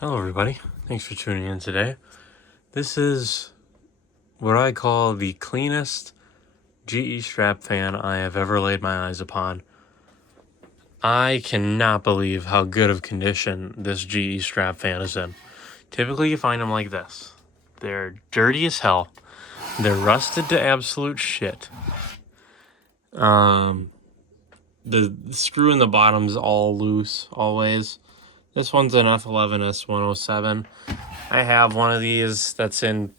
Hello everybody, thanks for tuning in today. This is what I call the cleanest GE strap fan I have ever laid my eyes upon. I cannot believe how good of condition this GE strap fan is in. Typically you find them like this. They're dirty as hell. They're rusted to absolute shit. The screw in the bottom's all loose always. This one's an F11S107. I have one of these that's in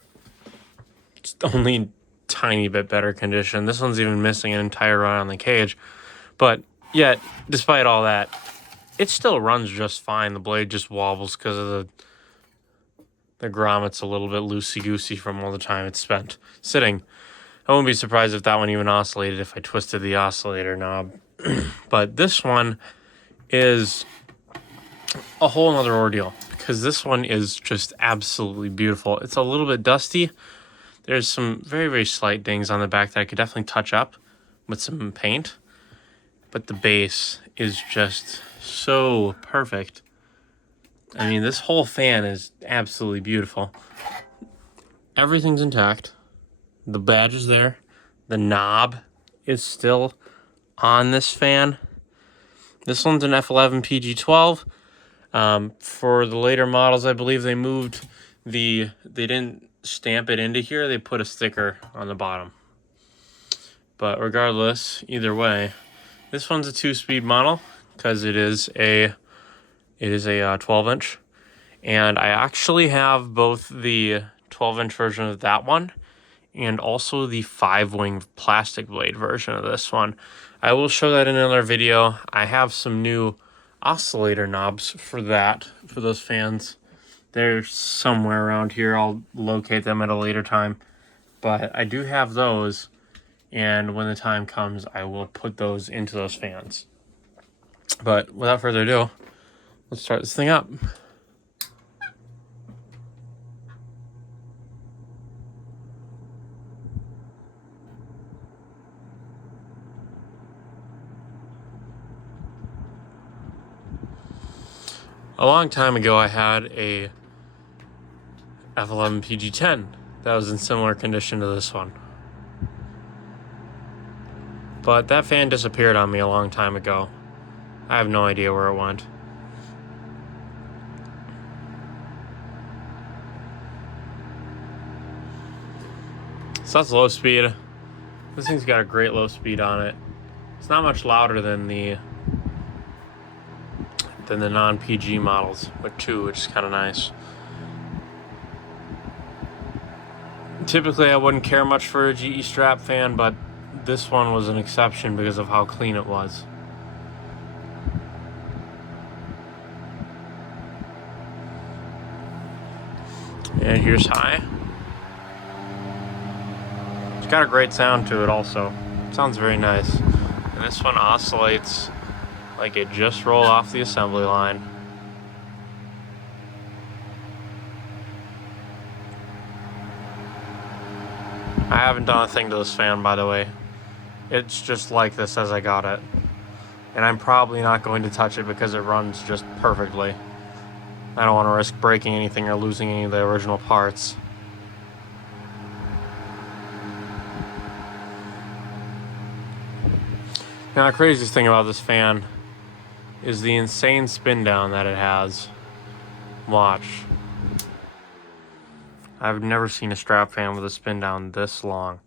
only tiny bit better condition. This one's even missing an entire run on the cage. But yet, despite all that, it still runs just fine. The blade just wobbles because of the grommets a little bit loosey-goosey from all the time it's spent sitting. I wouldn't be surprised if that one even oscillated if I twisted the oscillator knob. But this one is a whole nother ordeal because this one is just absolutely beautiful. It's a little bit dusty. There's some very, very slight dings on the back that I could definitely touch up with some paint. But the base is just so perfect. I mean, this whole fan is absolutely beautiful. Everything's intact. The badge is there. The knob is still on this fan. This one's an F11PG12. For the later models, I believe they moved they didn't stamp it into here. They put a sticker on the bottom. But regardless, either way, this one's a 2-speed model because it is a 12-inch. And I actually have both the 12-inch version of that one and also the 5-wing plastic blade version of this one. I will show that in another video. I have some new oscillator knobs for those fans. They're somewhere around here. I'll locate them at a later time. But I do have those, and when the time comes, I will put those into those fans. But without further ado, let's start this thing up. A long time ago, I had a F11PG10 that was in similar condition to this one. But that fan disappeared on me a long time ago. I have no idea where it went. So that's low speed. This thing's got a great low speed on it. It's not much louder than the non-PG models, but too, which is kind of nice. Typically, I wouldn't care much for a GE strap fan, but this one was an exception because of how clean it was. And here's high. It's got a great sound to it also. It sounds very nice. And this one oscillates like it just rolled off the assembly line. I haven't done a thing to this fan, by the way. It's just like this as I got it. And I'm probably not going to touch it because it runs just perfectly. I don't want to risk breaking anything or losing any of the original parts. Now, the craziest thing about this fan is the insane spin down that it has. Watch. I've never seen a strap fan with a spin down this long.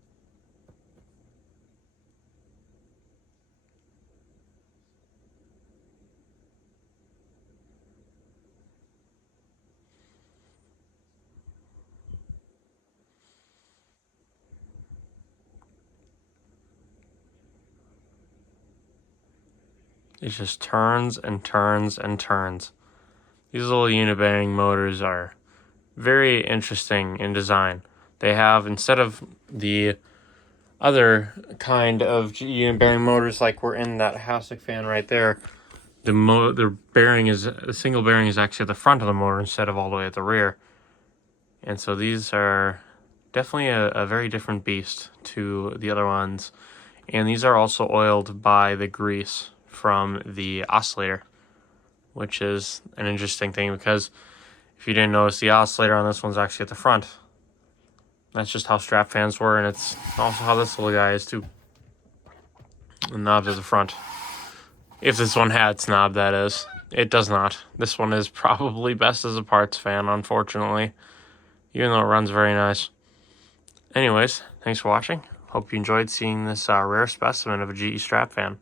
It just turns and turns and turns. These little unit bearing motors are very interesting in design. They have, instead of the other kind of unit bearing motors like were in that Hasek fan right there, the single bearing is actually at the front of the motor instead of all the way at the rear. And so these are definitely a very different beast to the other ones. And these are also oiled by the grease from the oscillator, which is an interesting thing because If you didn't notice, the oscillator on this one's actually at the front. That's just how strap fans were, and it's also how this little guy is too. The knob's at the front. If this one had its knob, that is. It does not. This one is probably best as a parts fan, unfortunately. Even though it runs very nice. Anyways, thanks for watching. Hope you enjoyed seeing this rare specimen of a GE strap fan.